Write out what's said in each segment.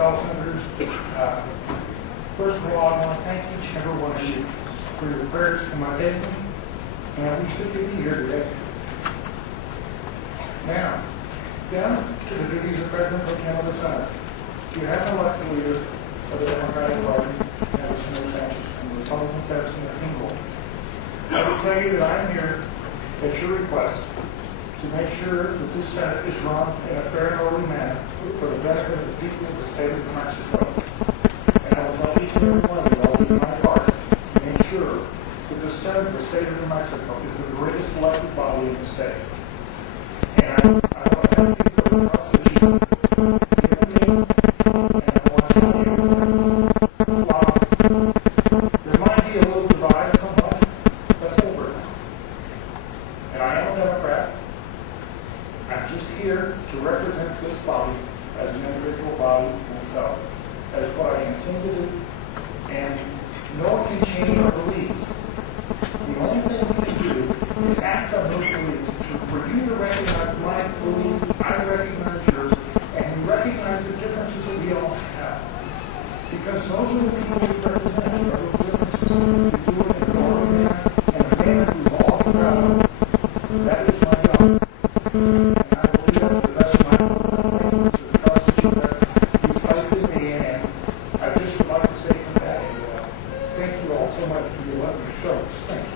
fellow senators, first of all, I want to thank each and every one of you for your prayers for my family, and we should be here today. Now, down to the duties of President of the Senate. You have an elected leader of the Democratic Party, that is Senator Sanchez, and the Republican, that is Senator Ingle. I will tell you that I am here at your request to make sure that this Senate is run in a fair and orderly manner for the benefit of the people of the state of New Mexico. And I will tell each and every one of you, I will do my part to make sure that the Senate of the state of New Mexico is the greatest elected body in the state. And I want to thank you for the trust that you give me. And I want to tell you, while there might be a little divide at some point, that's over now. And I am a Democrat. I'm just here to represent this body as an individual body in itself. That is what I intend to do. And no one can change our beliefs. The only thing we can do is act on those beliefs. For you to recognize my beliefs, I recognize yours, and we recognize the differences that we all have. Because those are the people we represent, are those differences. We do it in an orderly manner, and a manner we've all been proud of. That is my job. And I will do that to the best of my ability. Thank you for the trust that you've placed in me, and I just would like to say from that, thank you all so much for your love and your service. Thank you.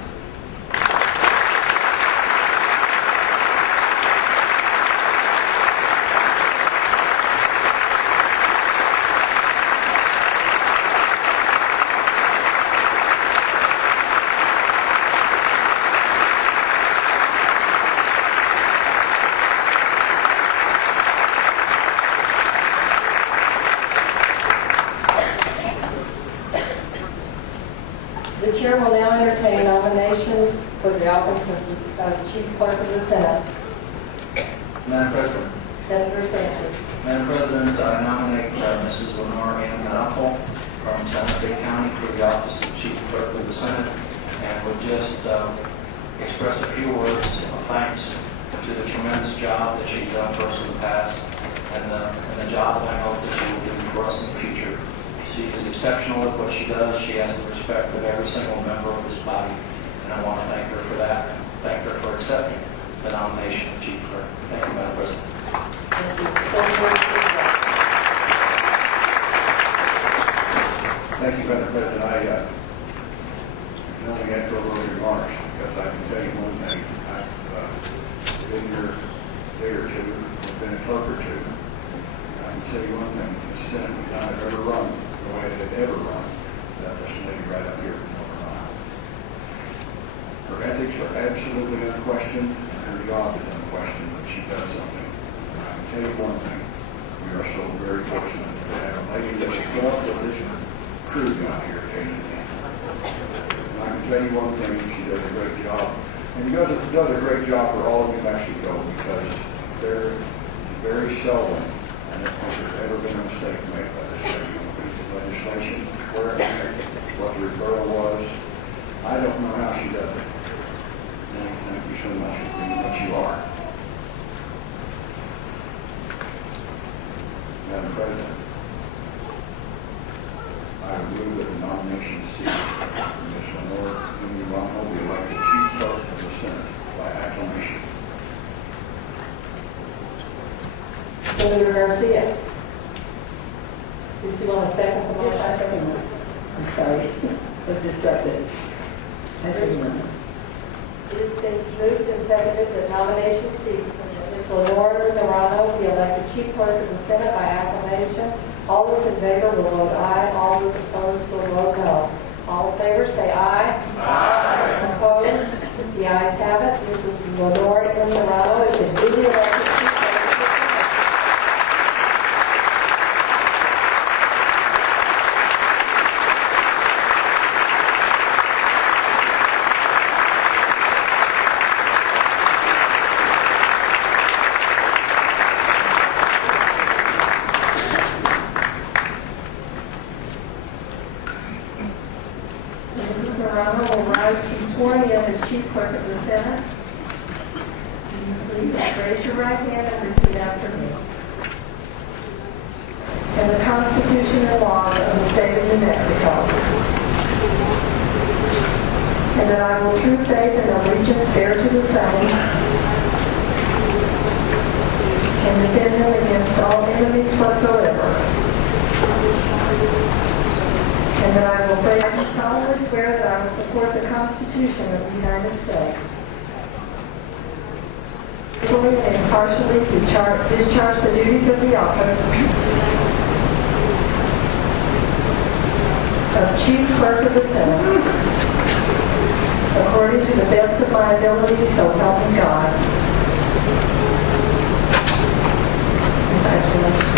The chair will now entertain nominations for the office of Chief Clerk of the Senate. Madam President. Senator Sanchez. Madam President, I nominate Mrs. Lenore Naranjo from San Jose County for the office of Chief Clerk of the Senate, and would just express a few words of thanks to the tremendous job that she's done for us in the past, and the job that I hope that she will do for us in the future. She is exceptional at what she does. She has the respect of every single member of this body, and I want to thank her for that, and thank her for accepting the nomination of Chief Clerk. Thank you, Madam President. Thank you. Thank you, Madam President. I can only add to a little remarks, because I can tell you one thing. I've been here a day or two, I've been a clerk or two. I can tell you one thing, the Senate would not have ever run the way it had ever run without this lady right up here in Northern Ohio. Her ethics are absolutely unquestioned, and her job is unquestioned, but she does something. And I can tell you one thing, we are so very fortunate to have a lady that will put up with this crew down here occasionally. And I can tell you one thing, she does a great job. And she does a great job for all of New Mexico, because there is very seldom, I don't think there's ever been a mistake made by this lady on a piece of legislation, where it went, what the referral was. I don't know how she does it. And thank you so much for being what you are. Madam President, I move that the nomination seat for Ms. Lenore be elected Chief Clerk of the Senate by acclamation. Senator Garcia. Did you want to second the motion? Yes, I second that. I'm sorry. I was distracted. I second that. It has been moved and seconded that nomination seats of Ms. Lenore Naranjo be elected Chief Clerk of the Senate by acclamation. All those in favor will vote aye. All those opposed will vote no. All in favor say aye. Aye. Opposed? The ayes have it. Mrs. Lenore Naranjo has been duly elected Chief Clerk of the Senate. Mrs. Naranjo will rise to be sworn in as Chief Clerk of the Senate. Please raise your right hand and repeat after me. and the Constitution and laws of the state of New Mexico, and that I will true faith and allegiance bear to the same and defend them against all enemies whatsoever, and that I will faithfully solemnly swear that I will support the Constitution of the United States, faithfully and impartially discharge the duties of the office of Chief Clerk of the Senate, according to the best of my ability, so help me God. Congratulations.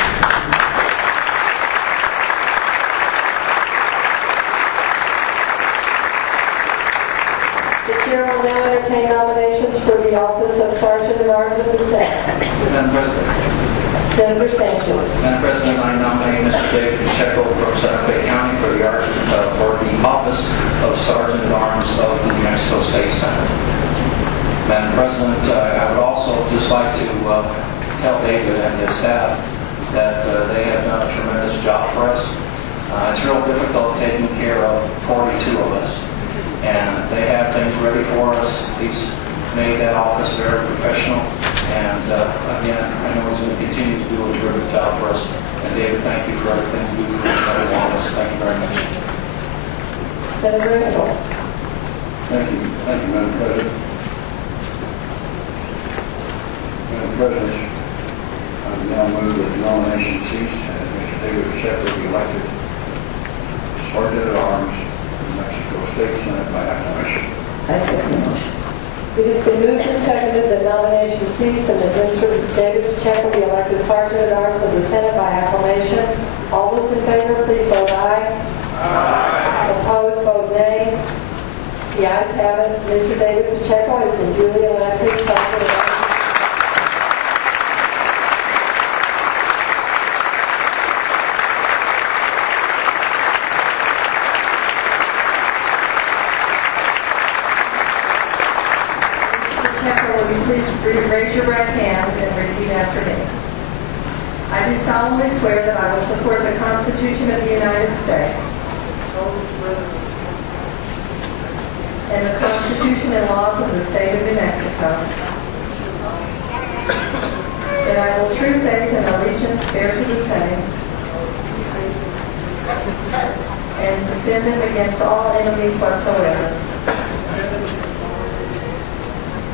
The chair will now entertain nominations for the office of Sergeant at Arms of the Senate. Madam President. Senator Sanchez. Madam President, I nominate Mr. David Pacheco from Santa Fe County for the office of Sergeant at Arms of the New Mexico State Senate. Madam President, I would also just like to tell David and his staff that they have done a tremendous job for us. It's real difficult taking care of 42 of us, and they have things ready for us. He's made that office very professional, and again, I know he's going to continue to do a terrific job for us. And David, thank you for everything you do for every one of us. Thank you very much. Senator Randall. Thank you, Madam President. Madam President, I now move that the nomination cease and Mr. David Pacheco be elected Sergeant at Arms of the Mexico State Senate by acclamation. I second the motion. It has been moved and seconded that nomination cease and that Mr. David Pacheco be elected Sergeant at Arms of the Senate by acclamation. All those in favor, please vote aye. Aye. Opposed, vote nay. The ayes have it. Mr. David Pacheco has been duly elected Sergeant at Arms. Please raise your right hand and repeat after me. I do solemnly swear that I will support the Constitution of the United States and the Constitution and laws of the state of New Mexico, that I will true faith and allegiance bear to the same and defend them against all enemies whatsoever,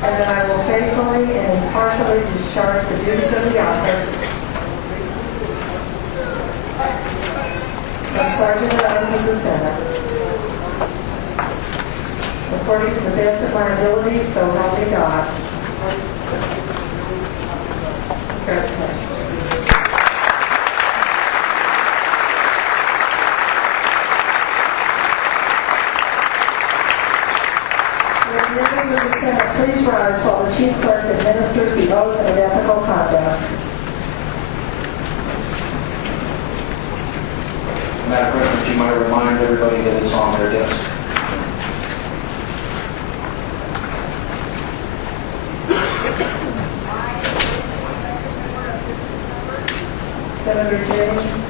and that I will faithfully and impartially discharge the duties of the office of Sergeant at Arms of the Senate, according to the best of my abilities, so help me God. Congratulations. Members of the Senate, please rise while the Chief Clerk administers the oath of ethical conduct. Madam President, you might remind everybody that it's on their desk. Senator James.